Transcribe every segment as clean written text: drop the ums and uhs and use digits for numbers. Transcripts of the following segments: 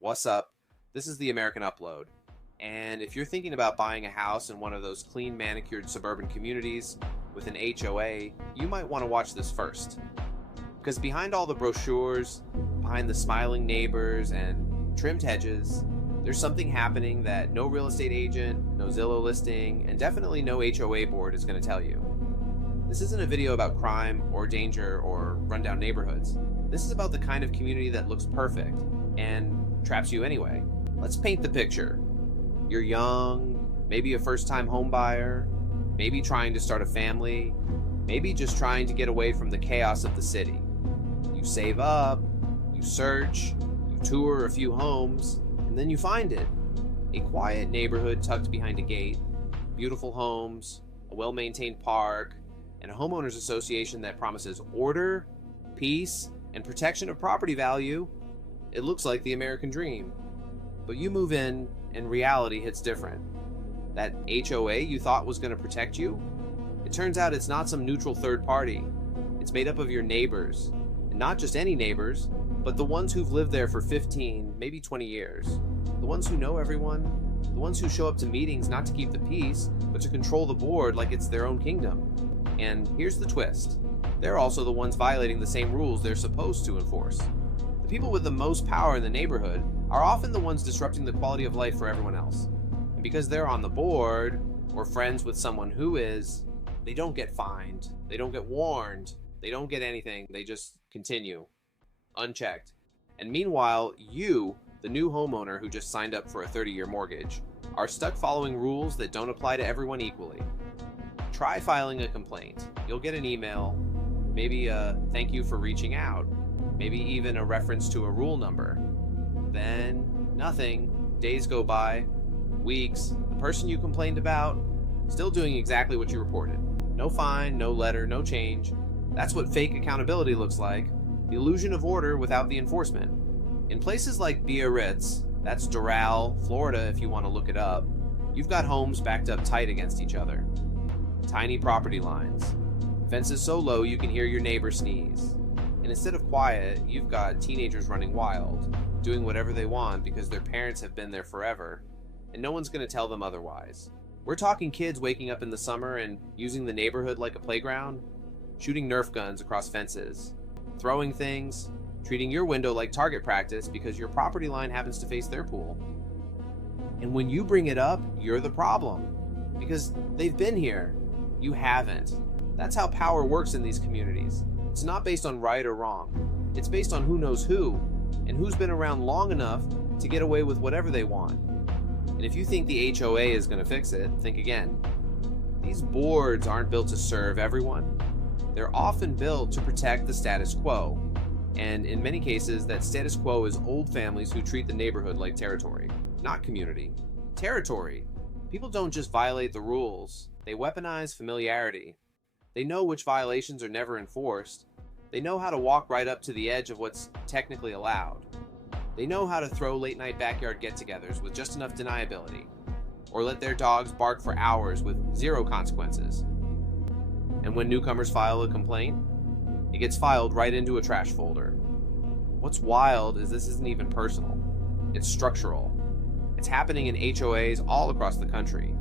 What's up? This is the American Upload. And if you're thinking about buying a house in one of those clean, manicured suburban communities with an HOA, you might want to watch this first. Because behind all the brochures, behind the smiling neighbors and trimmed hedges, there's something happening that no real estate agent, no Zillow listing, and definitely no HOA board is going to tell you. This isn't a video about crime or danger or rundown neighborhoods. This is about the kind of community that looks perfect and traps you anyway. Let's paint the picture. You're young, maybe a first-time home buyer, maybe trying to start a family, maybe just trying to get away from the chaos of the city. You save up, you search, you tour a few homes, and then you find it. A quiet neighborhood tucked behind a gate, beautiful homes, a well-maintained park, and a homeowners association that promises order, peace, and protection of property value. It looks like the American dream. But you move in, and reality hits different. That HOA you thought was going to protect you? It turns out it's not some neutral third party. It's made up of your neighbors. And not just any neighbors, but the ones who've lived there for 15, maybe 20 years. The ones who know everyone. The ones who show up to meetings not to keep the peace, but to control the board like it's their own kingdom. And here's the twist. They're also the ones violating the same rules they're supposed to enforce. The people with the most power in the neighborhood are often the ones disrupting the quality of life for everyone else. And because they're on the board, or friends with someone who is, they don't get fined, they don't get warned, they don't get anything, they just continue, unchecked. And meanwhile, you, the new homeowner who just signed up for a 30-year mortgage, are stuck following rules that don't apply to everyone equally. Try filing a complaint. You'll get an email, maybe a thank you for reaching out, maybe even a reference to a rule number. Then nothing. Days go by, weeks, the person you complained about still doing exactly what you reported. No fine, no letter, no change. That's what fake accountability looks like. The illusion of order without the enforcement. In places like Biarritz, that's Doral, Florida if you want to look it up, you've got homes backed up tight against each other. Tiny property lines. Fences so low you can hear your neighbor sneeze. And instead of quiet, you've got teenagers running wild, doing whatever they want because their parents have been there forever, and no one's going to tell them otherwise. We're talking kids waking up in the summer and using the neighborhood like a playground, shooting Nerf guns across fences, throwing things, treating your window like target practice because your property line happens to face their pool. And when you bring it up, you're the problem, because they've been here. You haven't. That's how power works in these communities. It's not based on right or wrong. It's based on who knows who, and who's been around long enough to get away with whatever they want. And if you think the HOA is going to fix it, think again. These boards aren't built to serve everyone. They're often built to protect the status quo. And in many cases, that status quo is old families who treat the neighborhood like territory, not community. Territory. People don't just violate the rules. They weaponize familiarity. They know which violations are never enforced. They know how to walk right up to the edge of what's technically allowed. They know how to throw late-night backyard get-togethers with just enough deniability, or let their dogs bark for hours with zero consequences. And when newcomers file a complaint, it gets filed right into a trash folder. What's wild is this isn't even personal. It's structural. It's happening in HOAs all across the country,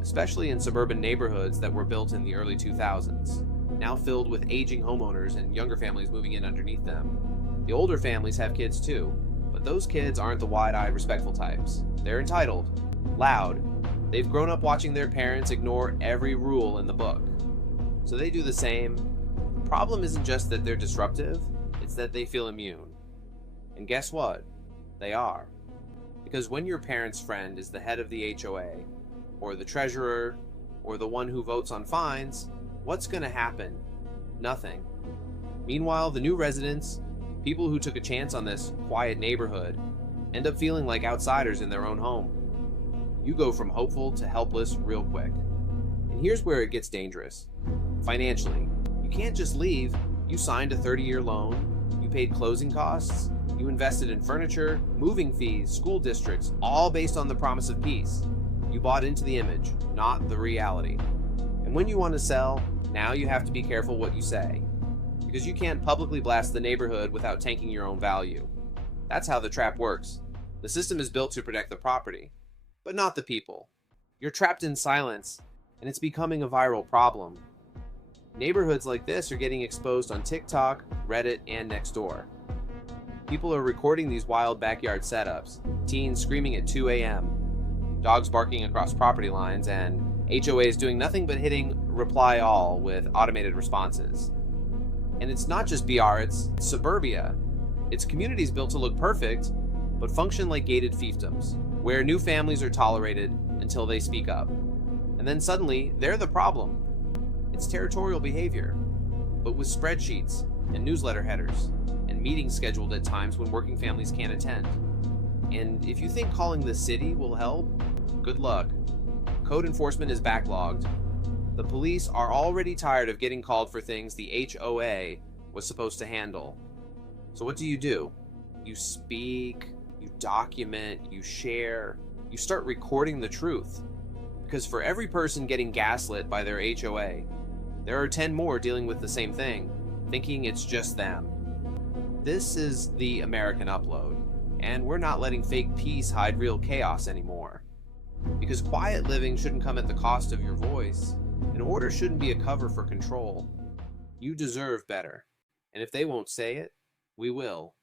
especially in suburban neighborhoods that were built in the early 2000s, now filled with aging homeowners and younger families moving in underneath them. The older families have kids too, but those kids aren't the wide-eyed, respectful types. They're entitled, loud. They've grown up watching their parents ignore every rule in the book. So they do the same. The problem isn't just that they're disruptive, it's that they feel immune. And guess what? They are. Because when your parent's friend is the head of the HOA, or the treasurer, or the one who votes on fines, what's going to happen? Nothing. Meanwhile, the new residents, people who took a chance on this quiet neighborhood, end up feeling like outsiders in their own home. You go from hopeful to helpless real quick. And here's where it gets dangerous. Financially, you can't just leave. You signed a 30-year loan, you paid closing costs, you invested in furniture, moving fees, school districts, all based on the promise of peace. You bought into the image, not the reality. And when you want to sell, now you have to be careful what you say, because you can't publicly blast the neighborhood without tanking your own value. That's how the trap works. The system is built to protect the property, but not the people. You're trapped in silence, and it's becoming a viral problem. Neighborhoods like this are getting exposed on TikTok, Reddit, and Nextdoor. People are recording these wild backyard setups, teens screaming at 2 a.m., dogs barking across property lines, and HOAs doing nothing but hitting reply all with automated responses. And it's not just Biarritz, it's suburbia. It's communities built to look perfect, but function like gated fiefdoms, where new families are tolerated until they speak up. And then suddenly, they're the problem. It's territorial behavior, but with spreadsheets and newsletter headers and meetings scheduled at times when working families can't attend. And if you think calling the city will help, good luck. Code enforcement is backlogged. The police are already tired of getting called for things the HOA was supposed to handle. So what do? You speak, you document, you share, you start recording the truth. Because for every person getting gaslit by their HOA, there are 10 more dealing with the same thing, thinking it's just them. This is the American upload, and we're not letting fake peace hide real chaos anymore. Because quiet living shouldn't come at the cost of your voice, and order shouldn't be a cover for control. You deserve better, and if they won't say it, we will.